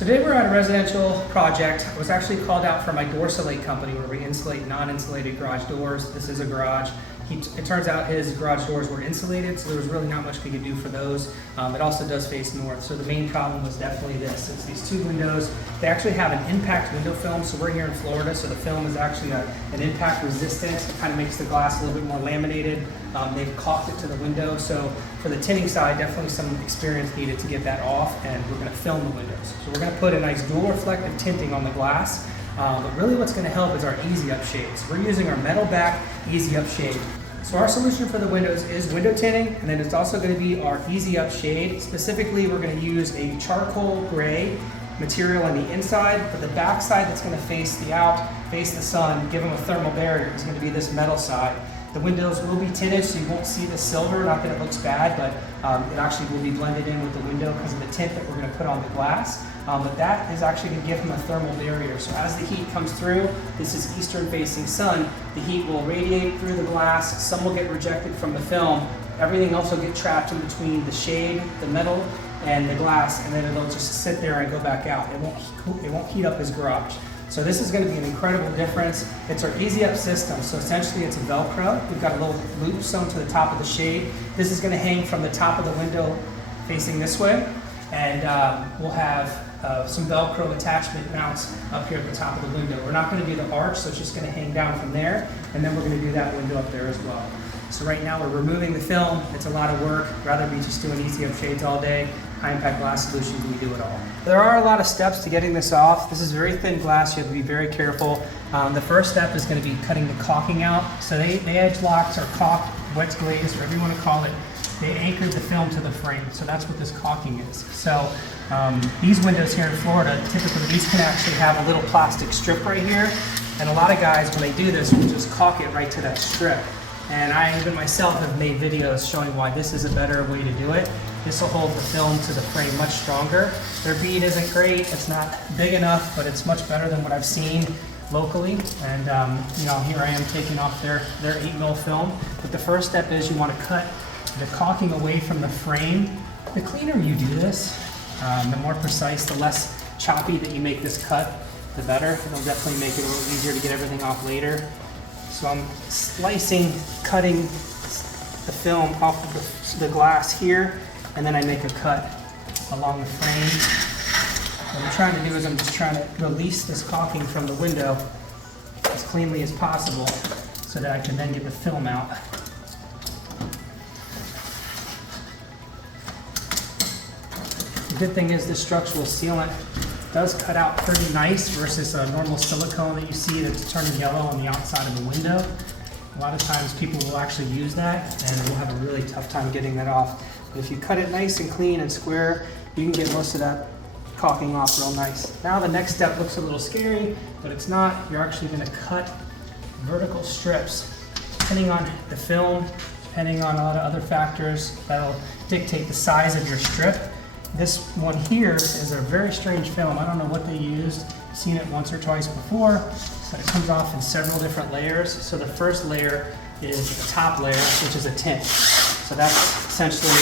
So today we're on a residential project. I was actually called out from my door insulate company where we insulate non-insulated garage doors. This is a garage. It turns out his garage doors were insulated, so there was really not much we could do for those. It also does face north, so the main problem was definitely this. It's these two windows. They actually have an impact window film, so we're here in Florida, so the film is actually an impact resistant. It kind of makes the glass a little bit more laminated. They've caulked it to the window, so for the tinting side, definitely some experience needed to get that off, and we're going to film the windows. So we're going to put a nice dual reflective tinting on the glass, but really what's going to help is our easy up shades. We're using our metal back easy up shade. So our solution for the windows is window tinting, and then it's also going to be our easy up shade. Specifically, we're going to use a charcoal gray material on the inside, but the back side that's going to face the sun, give them a thermal barrier, is going to be this metal side. The windows will be tinted, so you won't see the silver, not that it looks bad, but it actually will be blended in with the window because of the tint that we're going to put on the glass. But that is actually going to give them a thermal barrier. So as the heat comes through, this is eastern facing sun, the heat will radiate through the glass, some will get rejected from the film, everything else will get trapped in between the shade, the metal, and the glass, and then it'll just sit there and go back out. It won't heat up his garage. So this is going to be an incredible difference. It's our easy up system. So essentially it's a Velcro. We've got a little loop sewn to the top of the shade. This is going to hang from the top of the window facing this way. And we'll have some Velcro attachment mounts up here at the top of the window. We're not going to do the arch, so it's just going to hang down from there. And then we're going to do that window up there as well. So right now we're removing the film. It's a lot of work. Rather be just doing easy up shades all day. High impact glass solutions, we do it all. There are a lot of steps to getting this off. This is very thin glass, you have to be very careful. The first step is going to be cutting the caulking out. So they edge locks or caulk, wet glaze, whatever you want to call it. They anchored the film to the frame, so that's what this caulking is. So these windows here in Florida, typically these can actually have a little plastic strip right here. And a lot of guys, when they do this, will just caulk it right to that strip. And I, even myself, have made videos showing why this is a better way to do it. This will hold the film to the frame much stronger. Their bead isn't great, it's not big enough, but it's much better than what I've seen locally. And you know, here I am taking off their 8mm film. But the first step is you want to cut the caulking away from the frame. The cleaner you do this, the more precise, the less choppy that you make this cut, the better. It'll definitely make it a little easier to get everything off later. So I'm cutting the film off of the glass here, and then I make a cut along the frame. What I'm trying to do is I'm just trying to release this caulking from the window as cleanly as possible so that I can then get the film out. The good thing is this structural sealant does cut out pretty nice versus a normal silicone that you see that's turning yellow on the outside of the window. A lot of times people will actually use that and we'll have a really tough time getting that off. But if you cut it nice and clean and square, you can get most of that caulking off real nice. Now the next step looks a little scary, but it's not. You're actually going to cut vertical strips. Depending on the film, depending on a lot of other factors, that'll dictate the size of your strip. This one here is a very strange film. I don't know what they used. I've seen it once or twice before, but it comes off in several different layers. So the first layer is the top layer, which is a tint. So that's essentially,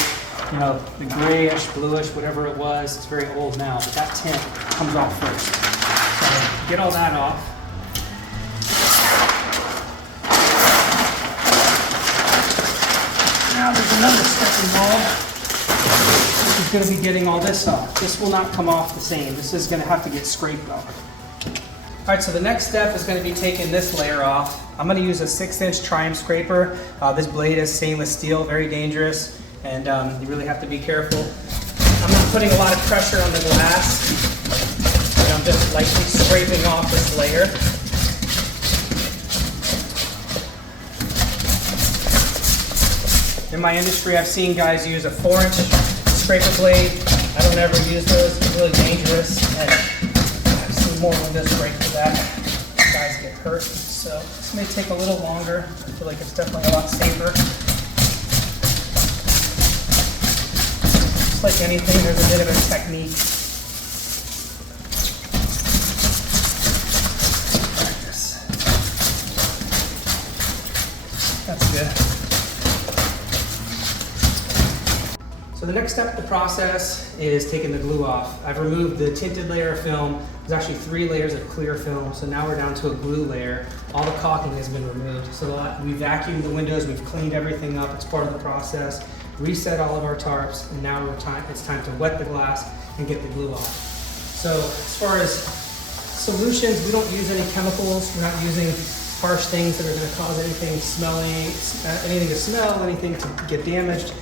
you know, the grayish, bluish, whatever it was. It's very old now, but that tint comes off first. So get all that off. Now there's another step involved. Is going to be getting all this off. This will not come off the same. This is going to have to get scraped off. All right, so the next step is going to be taking this layer off. I'm going to use a 6-inch Triumph scraper. This blade is stainless steel, very dangerous, and you really have to be careful. I'm not putting a lot of pressure on the glass, and I'm just lightly scraping off this layer. In my industry, I've seen guys use a 4-inch scraper blade. I don't ever use those. It's really dangerous, and I've seen more windows break for that. Guys get hurt. So this may take a little longer. I feel like it's definitely a lot safer. Just like anything, there's a bit of a technique. Practice. That's good. So the next step of the process is taking the glue off. I've removed the tinted layer of film. There's actually 3 layers of clear film, so now we're down to a glue layer. All the caulking has been removed. So we vacuumed the windows, we've cleaned everything up. It's part of the process. Reset all of our tarps, and now it's time to wet the glass and get the glue off. So as far as solutions, we don't use any chemicals. We're not using harsh things that are going to cause anything anything to smell, anything to get damaged.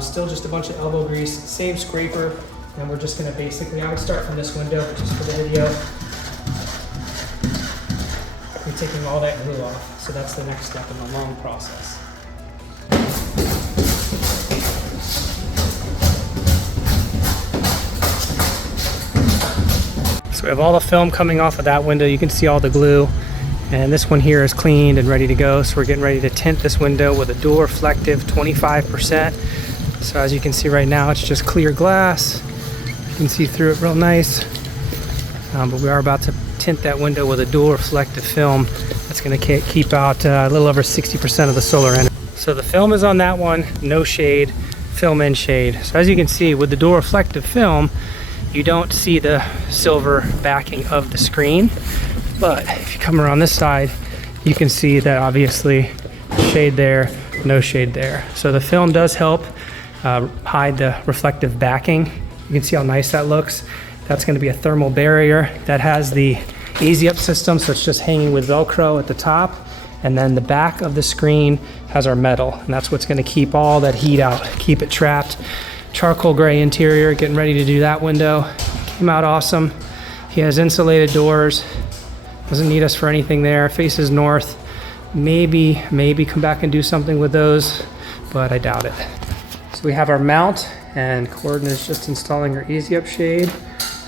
Still just a bunch of elbow grease, same scraper, and we're just going to basically, I would start from this window just for the video. We're taking all that glue off, so that's the next step in the long process. So we have all the film coming off of that window. You can see all the glue. And this one here is cleaned and ready to go. So we're getting ready to tint this window with a dual reflective 25%. So as you can see right now, it's just clear glass. You can see through it real nice. But we are about to tint that window with a dual reflective film that's going to keep out a little over 60% of the solar energy. So the film is on that one, no shade, film in shade. So as you can see with the dual reflective film, you don't see the silver backing of the screen. But if you come around this side, you can see that obviously shade there, no shade there. So the film does help hide the reflective backing. You can see how nice that looks. That's going to be a thermal barrier that has the easy up system, so it's just hanging with Velcro at the top. And then the back of the screen has our metal, and that's what's going to keep all that heat out, keep it trapped. Charcoal gray interior, getting ready to do that window. Came out awesome. He has insulated doors. Doesn't need us for anything there. Faces north. Maybe come back and do something with those, but I doubt it. So we have our mount, and Gordon is just installing her easy up shade.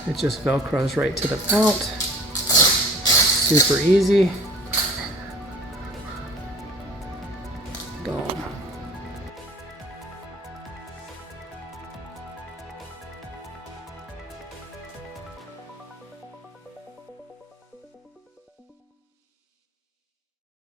It just Velcros right to the mount. Super easy.